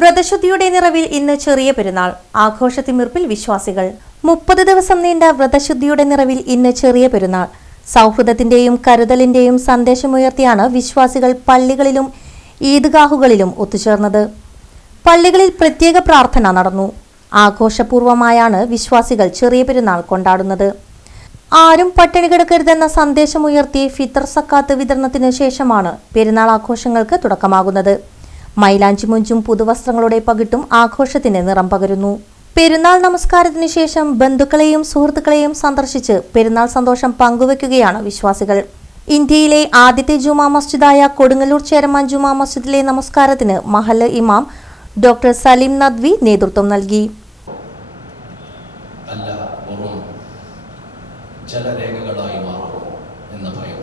വ്രതശുദ്ധിയുടെ നിറവിൽ ഇന്ന് ചെറിയ പെരുന്നാൾ. ആഘോഷത്തിമിർപ്പിൽ വിശ്വാസികൾ. 30 ദിവസം നീണ്ട വ്രതശുദ്ധിയുടെ നിറവിൽ ഇന്ന് ചെറിയ പെരുന്നാൾ. സൗഹൃദത്തിന്റെയും കരുതലിന്റെയും സന്ദേശമുയർത്തിയാണ് വിശ്വാസികൾ പള്ളികളിലും ഈദ്ഗാഹുകളിലും ഒത്തുചേർന്നത്. പള്ളികളിൽ പ്രത്യേക പ്രാർത്ഥന നടന്നു. ആഘോഷപൂർവമായാണ് വിശ്വാസികൾ ചെറിയ പെരുന്നാൾ കൊണ്ടാടുന്നത്. ആരും പട്ടിണി കിടക്കരുതെന്ന സന്ദേശമുയർത്തി ഫിത്തർ സക്കാത്ത് വിതരണത്തിന് ശേഷമാണ് പെരുന്നാൾ ആഘോഷങ്ങൾക്ക് തുടക്കമാകുന്നത്. മൈലാഞ്ചി മൊഞ്ചും പുതുവസ്ത്രങ്ങളുടെ പകിട്ടും ആഘോഷത്തിന് നിറം പകരുന്നു. പെരുന്നാൾ നമസ്കാരത്തിന് ശേഷം ബന്ധുക്കളെയും സുഹൃത്തുക്കളെയും സന്ദർശിച്ച് പെരുന്നാൾ സന്തോഷം പങ്കുവെക്കുകയാണ് വിശ്വാസികൾ. ഇന്ത്യയിലെ ആദ്യത്തെ ജുമാ മസ്ജിദായ കൊടുങ്ങല്ലൂർ ചേരമാൻ ജുമാ മസ്ജിദിലെ നമസ്കാരത്തിന് മഹല്ല് ഇമാം ഡോക്ടർ സലീം നദ്വി നേതൃത്വം നൽകി. ജലരേഖകളായി മാറും എന്ന ഭയം.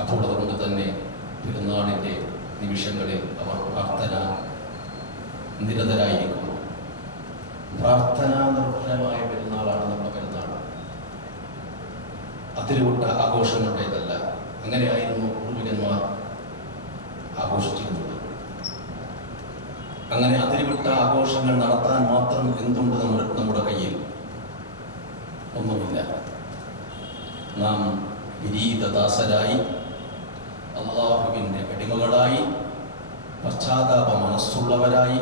അപ്പോൾ അതുകൊണ്ട് തന്നെ പെരുന്നാളിൻ്റെ നിമിഷങ്ങളിൽ അവർ പ്രാർത്ഥന നിരതരായിരിക്കും. പ്രാർത്ഥനാ നിർഭരമായ പെരുന്നാളാണ് നമ്മുടെ പെരുന്നാൾ. അതിരുവിട്ട ആഘോഷങ്ങളുടേതല്ല. അങ്ങനെയായിരുന്നു പൂർവികന്മാർ ആഘോഷിച്ചിരുന്നത്. അങ്ങനെ അതിരുവിട്ട ആഘോഷങ്ങൾ നടത്താൻ മാത്രം എന്തുണ്ട് നമ്മുടെ കയ്യിൽ? ഒന്നുമില്ല. നാം വിനീതദാസരായി, അള്ളാഹുവിൻ്റെ അടിമകളായി, പശ്ചാത്താപ മനസ്സുള്ളവരായി,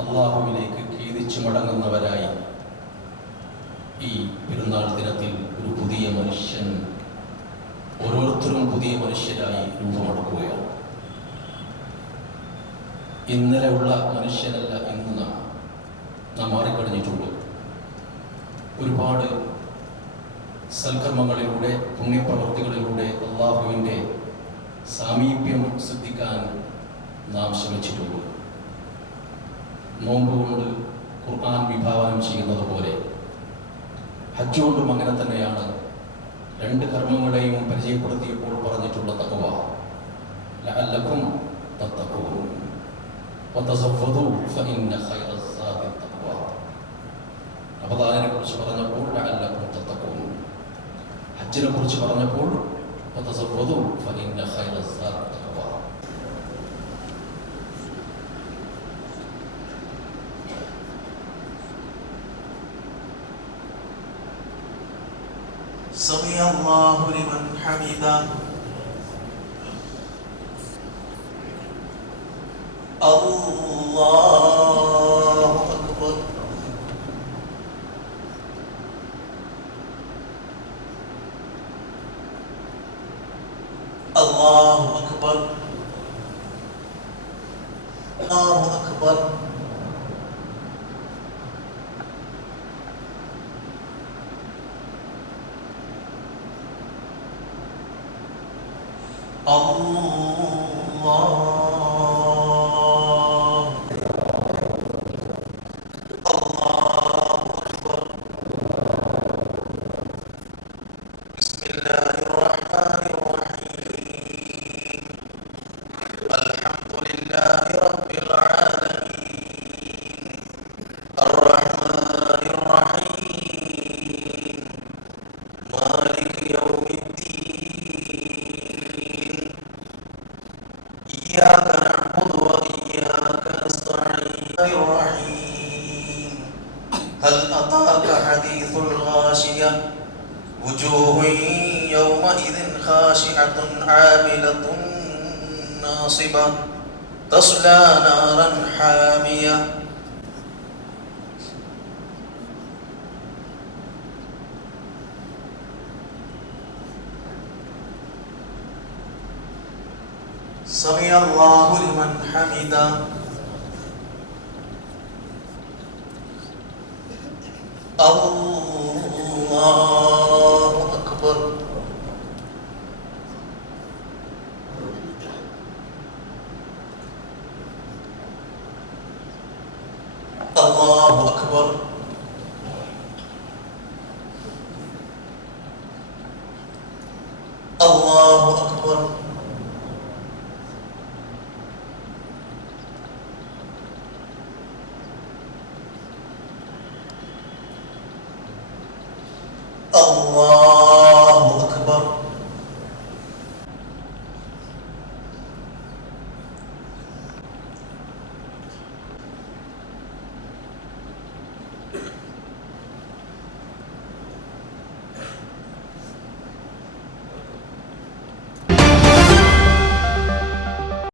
അള്ളാഹുവിലേക്ക് ഖേദിച്ചു മടങ്ങുന്നവരായി ഈ പെരുന്നാൾ ദിനത്തിൽ ഒരു പുതിയ മനുഷ്യൻ, ഓരോരുത്തരും പുതിയ മനുഷ്യരായി രൂപമെടുക്കുകയാണ്. ഇന്നലെ ഉള്ള മനുഷ്യനല്ല ഇന്ന് നാം മാറിക്കഴിഞ്ഞിട്ടുണ്ട്. ഒരുപാട് സൽക്കർമ്മങ്ങളിലൂടെ, പുണ്യപ്രവർത്തികളിലൂടെ അള്ളാഹുവിൻ്റെ സാമീപ്യം സിദ്ധിക്കാൻ നാം ശ്രമിച്ചിട്ടുണ്ട്. നോമ്പ് കൊണ്ട് ഖുർആൻ വിഭാവനം ചെയ്യുന്നത് പോലെ ഹജ്ജ് കൊണ്ടും അങ്ങനെ തന്നെയാണ്. രണ്ട് കർമ്മങ്ങളെയും പരിചയപ്പെടുത്തിയപ്പോൾ പറഞ്ഞിട്ടുള്ള തഖ്വ, ലഅല്ലകും തത്തഖൂൻ വതസവ്വദൂ ഫഇന്ന ഖൈറസ് സാദി തഖ്വ. റമദാനിനെ കുറിച്ച് പറഞ്ഞപ്പോൾ ലഅല്ലകും തത്തഖൂൻ, ഹജ്ജിനെ കുറിച്ച് പറഞ്ഞപ്പോൾ വതസവ്വദൂ ഫഇന്ന ഖൈറസ് സാദി തഖ്വ. سمع الله لمن حمده. الله أكبر. الله أكبر. الله أكبر. الله أكبر. بسم الله الرحمن الرحيم. الحمد لله رب العالمين الرحمن الرحيم مالك يوم الدين إياك نعبد وإياك نستعين الرحيم. هل أتاك حديث الغاشية وجوه يومئذ خاشعة عاملة ناصبة تصلى نارا حامية. سمع الله لمن حمده. الله أكبر. الله أكبر.